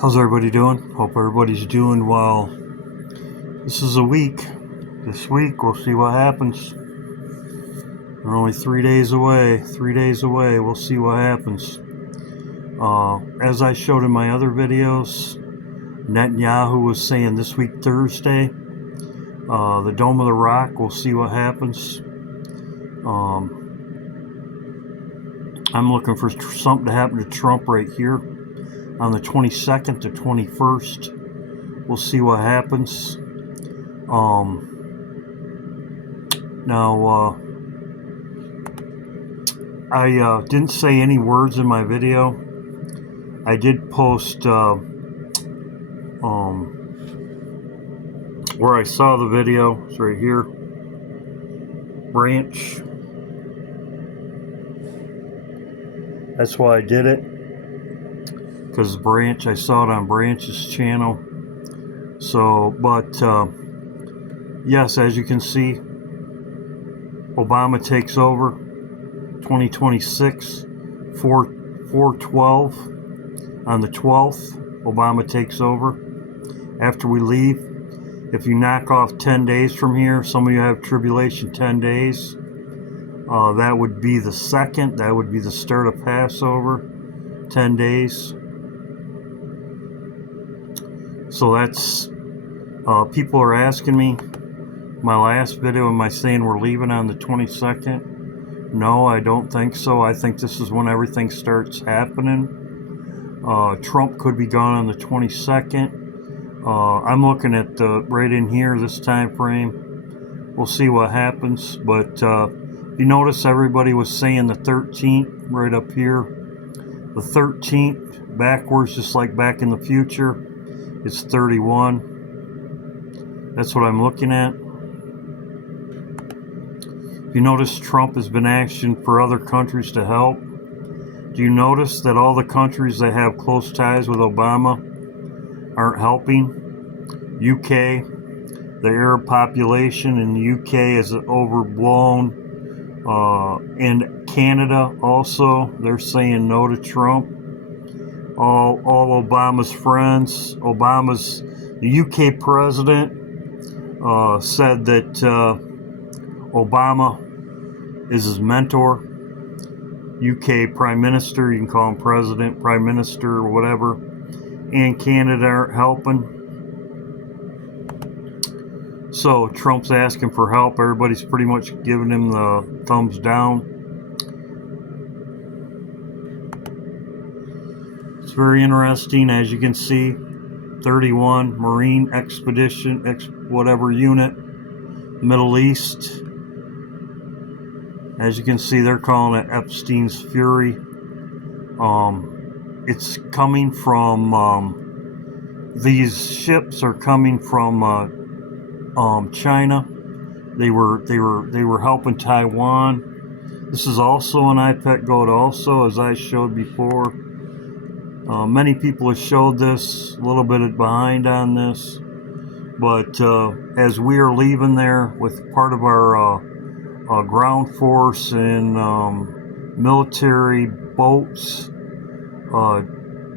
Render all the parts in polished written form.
How's everybody doing? Hope everybody's doing well. This is a week. This week, we'll see what happens. We're only 3 days away. 3 days away. We'll see what happens. As I showed in my other videos, Netanyahu was saying this week, Thursday, the Dome of the Rock, we'll see what happens. I'm looking for something to happen to Trump right here on the 22nd to 21st. We'll see what happens. Now, I didn't say any words in my video. I did post where I saw the video. It's right here. Branch. That's why I did it. Because Branch, I saw it on Branch's channel. So, but yes, as you can see, Obama takes over 2026, 4/12. On the 12th, Obama takes over. After we leave, if you knock off 10 days from here, some of you have tribulation 10 days. That would be the 2nd. That would be the start of Passover, 10 days. So that's, people are asking me, my last video, am I saying we're leaving on the 22nd? No, I don't think so. I think this is when everything starts happening. Trump could be gone on the 22nd. I'm looking at right in here, this time frame. We'll see what happens. But you notice everybody was saying the 13th right up here. The 13th backwards, just like Back in the Future. It's 31. That's what I'm looking at. You notice Trump has been asking for other countries to help. Do you notice that all the countries that have close ties with Obama aren't helping? UK, the Arab population in the UK is overblown. And Canada also, they're saying no to Trump. All Obama's friends, the UK president said that Obama is his mentor. UK Prime Minister, you can call him President, Prime Minister, or whatever, and Canada aren't helping. So Trump's asking for help. Everybody's pretty much giving him the thumbs down. It's very interesting, as you can see. 31 Marine Expedition, whatever unit, Middle East. As you can see, they're calling it Epstein's Fury. It's coming from, these ships are coming from China. They were helping Taiwan. This is also an IPEC goat also, as I showed before. Many people have showed this, a little bit behind on this. But as we are leaving there with part of our ground force and military boats,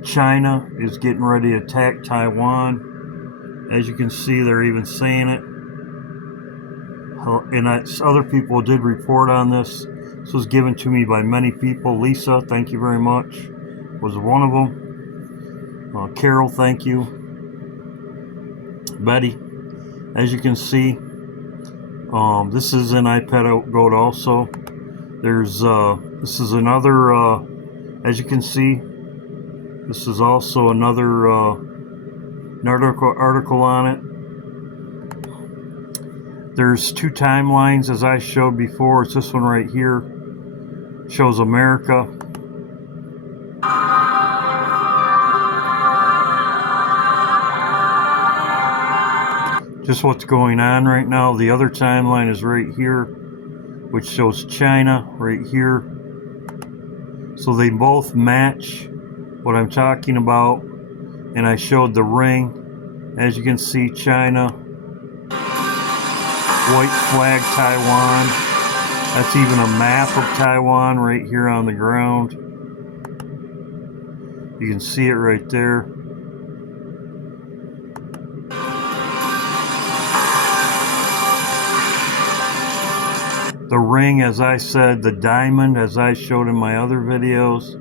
China is getting ready to attack Taiwan. As you can see, they're even saying it. And other people did report on this. This was given to me by many people. Lisa, thank you very much, was one of them. Carol, thank you. Betty, as you can see, this is an iPad goat also. There's this is another, as you can see, this is also another article on it. There's two timelines, as I showed before. It's this one right here. Shows America. Just what's going on right now. The other timeline is right here, which shows China right here. So they both match what I'm talking about. And I showed the ring. As you can see, China, white flag Taiwan. That's even a map of Taiwan right here on the ground. You can see it right there. The ring, as I said, the diamond, as I showed in my other videos,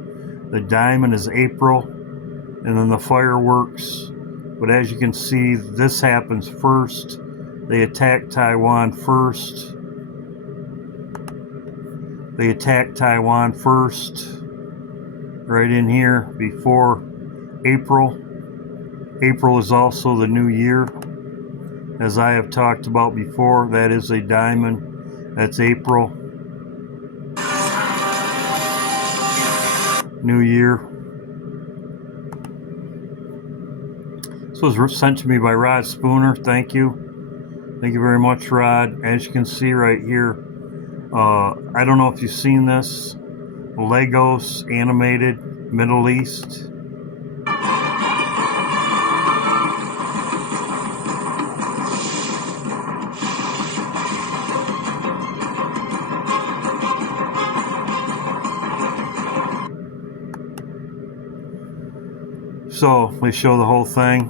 the diamond is April, and then the fireworks. But as you can see, this happens first. They attack Taiwan first. They attack Taiwan first, right in here, before April. April is also the new year. As I have talked about before, that is a diamond. That's April. New year. This was sent to me by Rod Spooner. Thank you. Thank you very much, Rod. As you can see right here, I don't know if you've seen this. Legos animated Middle East. So they show the whole thing.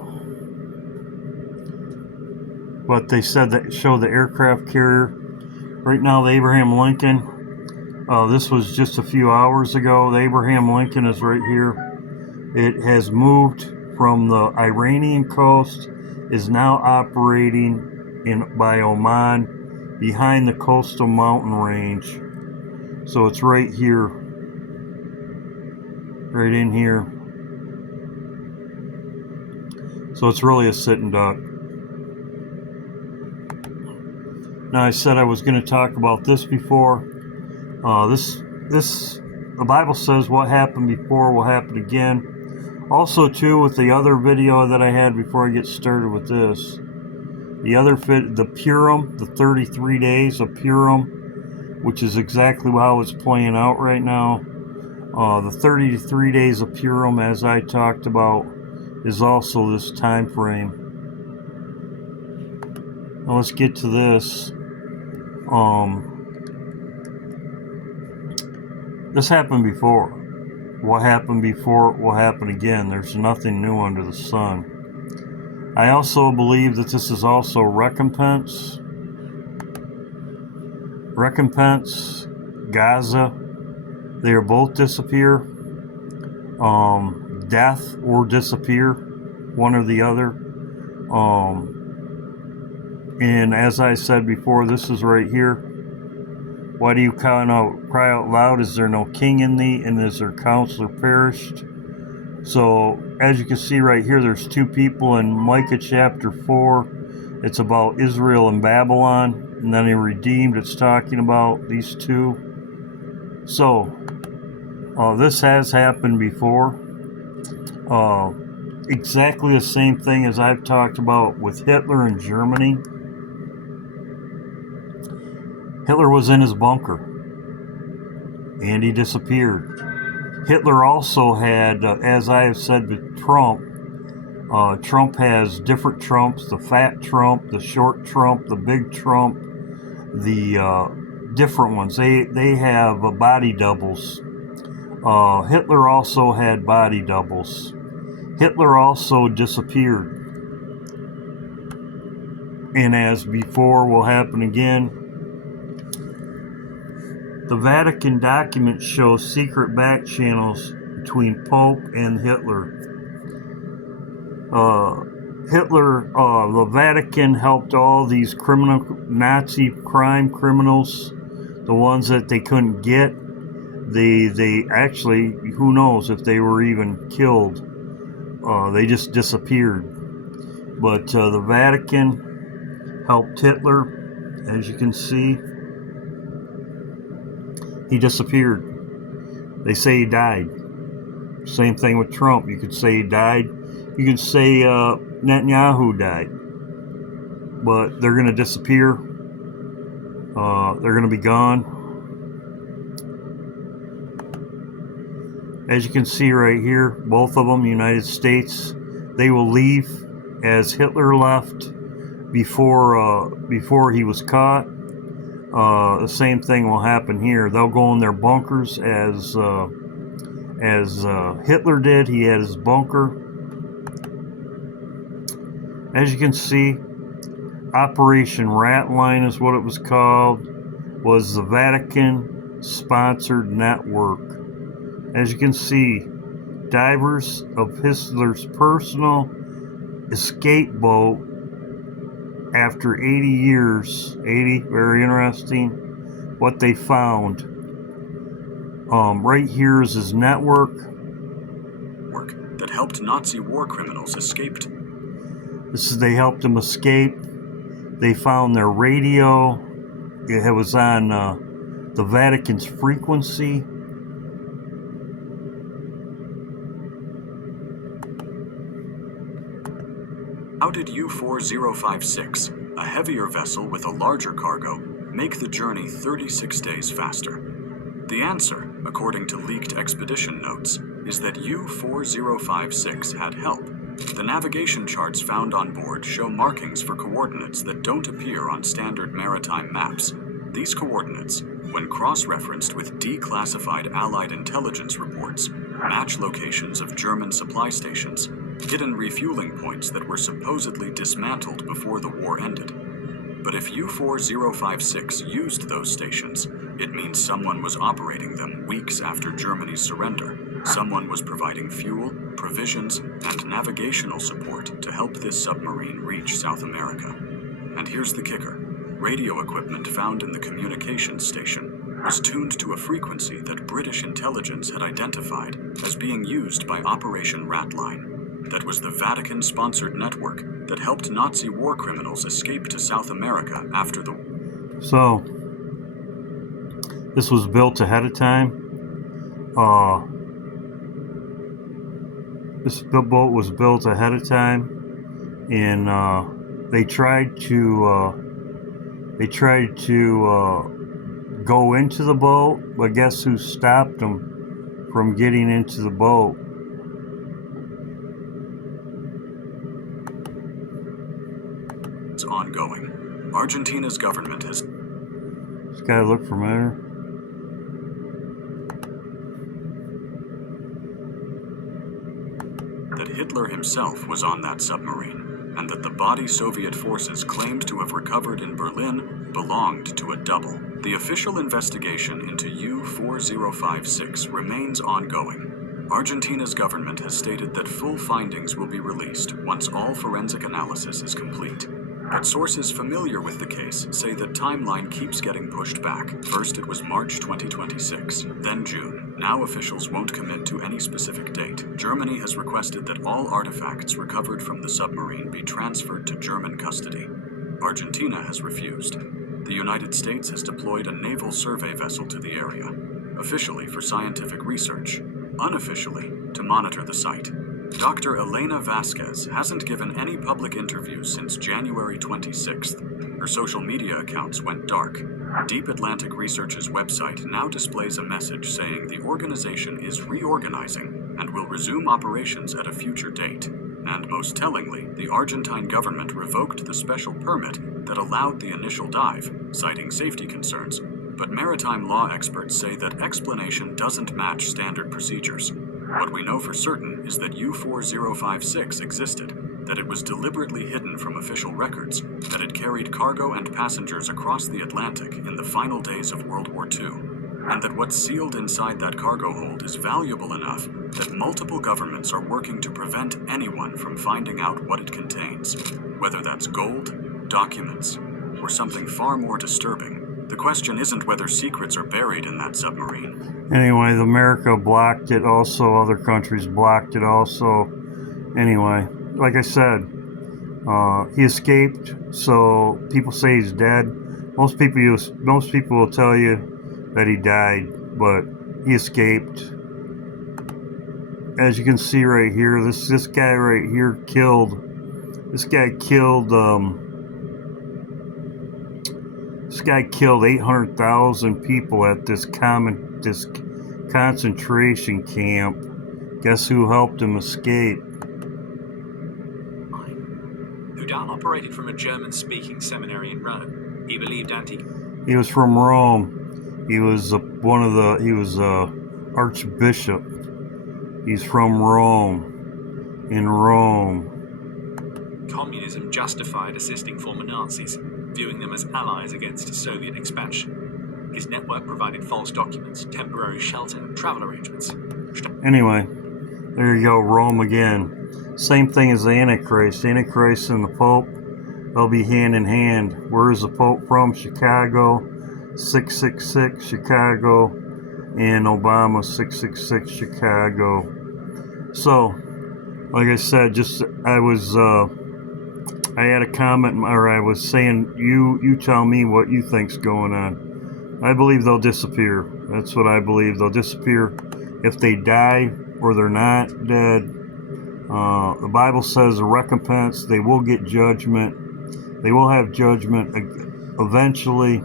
But they said that show the aircraft carrier. Right now, the Abraham Lincoln. This was just a few hours ago. The Abraham Lincoln is right here. It has moved from the Iranian coast, is now operating by Oman behind the coastal mountain range. So it's right here, right in here. So it's really a sitting duck. Now I said I was going to talk about this before. The Bible says what happened before will happen again. Also, too, with the other video that I had before I get started with this, the Purim, the 33 days of Purim, which is exactly how it's playing out right now. The 33 days of Purim, as I talked about, is also this time frame. Now let's get to this. This happened before. What happened before will happen again. There's nothing new under the sun. I also believe that this is also recompense. Recompense, Gaza, they are both disappear. Death or disappear, one or the other. And as I said before, this is right here. Why do you cry out loud? Is there no king in thee, and is their counselor perished? So, as you can see right here, there's two people in Micah chapter 4. It's about Israel and Babylon, and then he redeemed. It's talking about these two. So, this has happened before. Exactly the same thing as I've talked about with Hitler in Germany. Hitler was in his bunker, and he disappeared. Hitler also had, as I have said with Trump, Trump has different Trumps, the fat Trump, the short Trump, the big Trump, the different ones. They have body doubles. Hitler also had body doubles. Hitler also disappeared. And as before will happen again, the Vatican documents show secret back channels between Pope and Hitler. The Vatican helped all these Nazi crime criminals, the ones that they couldn't get. They actually, who knows if they were even killed. They just disappeared. But the Vatican helped Hitler, as you can see. He disappeared. They say he died. Same thing with Trump. You could say he died. You could say Netanyahu died. But they're going to disappear. They're going to be gone. As you can see right here, both of them, United States, they will leave as Hitler left before he was caught. The same thing will happen here. They'll go in their bunkers as Hitler did. He had his bunker. As you can see, Operation Ratline is what it was called. was the Vatican sponsored network. As you can see, divers of Hitler's personal escape boat after 80 years. 80, very interesting. What they found. Right here is his network. That helped Nazi war criminals escaped. They helped him escape. They found their radio. It was on the Vatican's frequency. How did U-4056, a heavier vessel with a larger cargo, make the journey 36 days faster? The answer, according to leaked expedition notes, is that U-4056 had help. The navigation charts found on board show markings for coordinates that don't appear on standard maritime maps. These coordinates, when cross-referenced with declassified Allied intelligence reports, match locations of German supply stations, hidden refueling points that were supposedly dismantled before the war ended. But if U-4056 used those stations, it means someone was operating them weeks after Germany's surrender. Someone was providing fuel, provisions, and navigational support to help this submarine reach South America. And here's the kicker. Radio equipment found in the communications station was tuned to a frequency that British intelligence had identified as being used by Operation Ratline. That was the Vatican-sponsored network that helped Nazi war criminals escape to South America after the war. So, this was built ahead of time. This boat was built ahead of time, and they tried to go into the boat, but guess who stopped them from getting into the boat? It's ongoing. Argentina's government has... This guy look familiar? That Hitler himself was on that submarine, and that the body Soviet forces claimed to have recovered in Berlin belonged to a double. The official investigation into U-4056 remains ongoing. Argentina's government has stated that full findings will be released once all forensic analysis is complete. But sources familiar with the case say the timeline keeps getting pushed back. First it was March 2026, then June. Now officials won't commit to any specific date. Germany has requested that all artifacts recovered from the submarine be transferred to German custody. Argentina has refused. The United States has deployed a naval survey vessel to the area, officially for scientific research, unofficially to monitor the site. Dr. Elena Vasquez hasn't given any public interviews since January 26th. Her social media accounts went dark. Deep Atlantic Research's website now displays a message saying the organization is reorganizing and will resume operations at a future date. And most tellingly, the Argentine government revoked the special permit that allowed the initial dive, citing safety concerns. But maritime law experts say that explanation doesn't match standard procedures. What we know for certain is that U-4056 existed, that it was deliberately hidden from official records, that it carried cargo and passengers across the Atlantic in the final days of World War II, and that what's sealed inside that cargo hold is valuable enough that multiple governments are working to prevent anyone from finding out what it contains, whether that's gold, documents, or something far more disturbing. The question isn't whether secrets are buried in that submarine. Anyway, America blocked it also. Other countries blocked it also. Anyway, like I said, he escaped, so people say he's dead. Most people will tell you that he died, but he escaped. As you can see right here, this guy right here killed. This guy killed 800,000 people at this concentration camp. Guess who helped him escape? Who operated from a German-speaking seminary in Rome. He believed He was from Rome. He was archbishop. He's from Rome. In Rome. Communism justified assisting former Nazis, viewing them as allies against Soviet expansion. His network provided false documents, temporary shelter, and travel arrangements. Anyway, there you go, Rome again. Same thing as the Antichrist. Antichrist and the Pope, they'll be hand in hand. Where is the Pope from? Chicago, 666 Chicago, and Obama, 666 Chicago. So, like I said, I had a comment, or I was saying, you tell me what you think's going on. I believe they'll disappear. That's what I believe. They'll disappear if they die or they're not dead. The Bible says a recompense. They will get judgment. They will have judgment eventually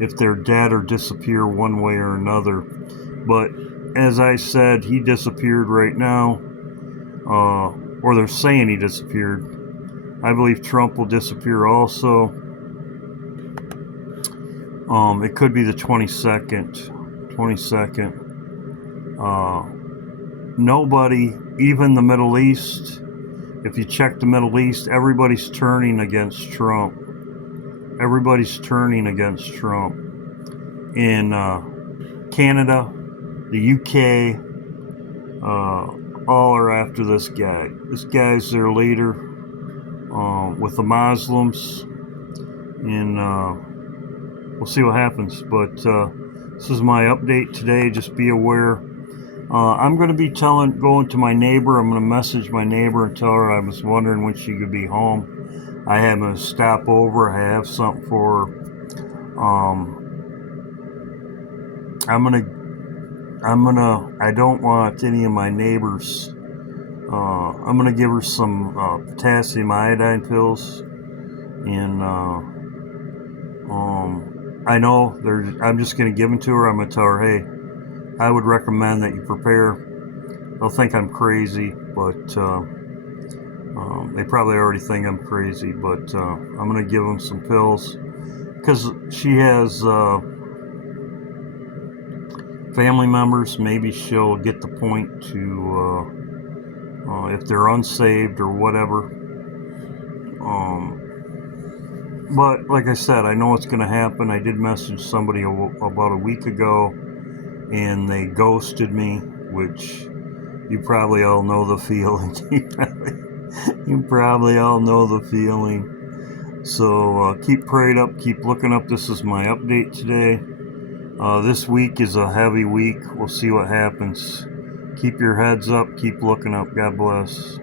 if they're dead or disappear one way or another. But as I said, he disappeared right now. Or they're saying he disappeared. I believe Trump will disappear also. It could be the 22nd. Nobody, even the Middle East, if you check the Middle East, everybody's turning against Trump. Everybody's turning against Trump. In Canada, the UK, all are after this guy. This guy's their leader. With the Muslims, and we'll see what happens. But this is my update today. Just be aware. I'm going to be going to my neighbor. I'm going to message my neighbor and tell her I was wondering when she could be home. I have a stop over. I have something for her. I don't want any of my neighbors. I'm going to give her some potassium iodine pills, and I know I'm just going to give them to her. I'm going to tell her, hey, I would recommend that you prepare. They'll think I'm crazy, but they probably already think I'm crazy, but I'm going to give them some pills because she has family members. Maybe she'll get the point to if they're unsaved or whatever. But like I said, I know what's going to happen. I did message somebody about a week ago, and they ghosted me, which you probably all know the feeling. You probably all know the feeling. So keep prayed up, keep looking up. This is my update today. This week is a heavy week. We'll see what happens. Keep your heads up, keep looking up. God bless.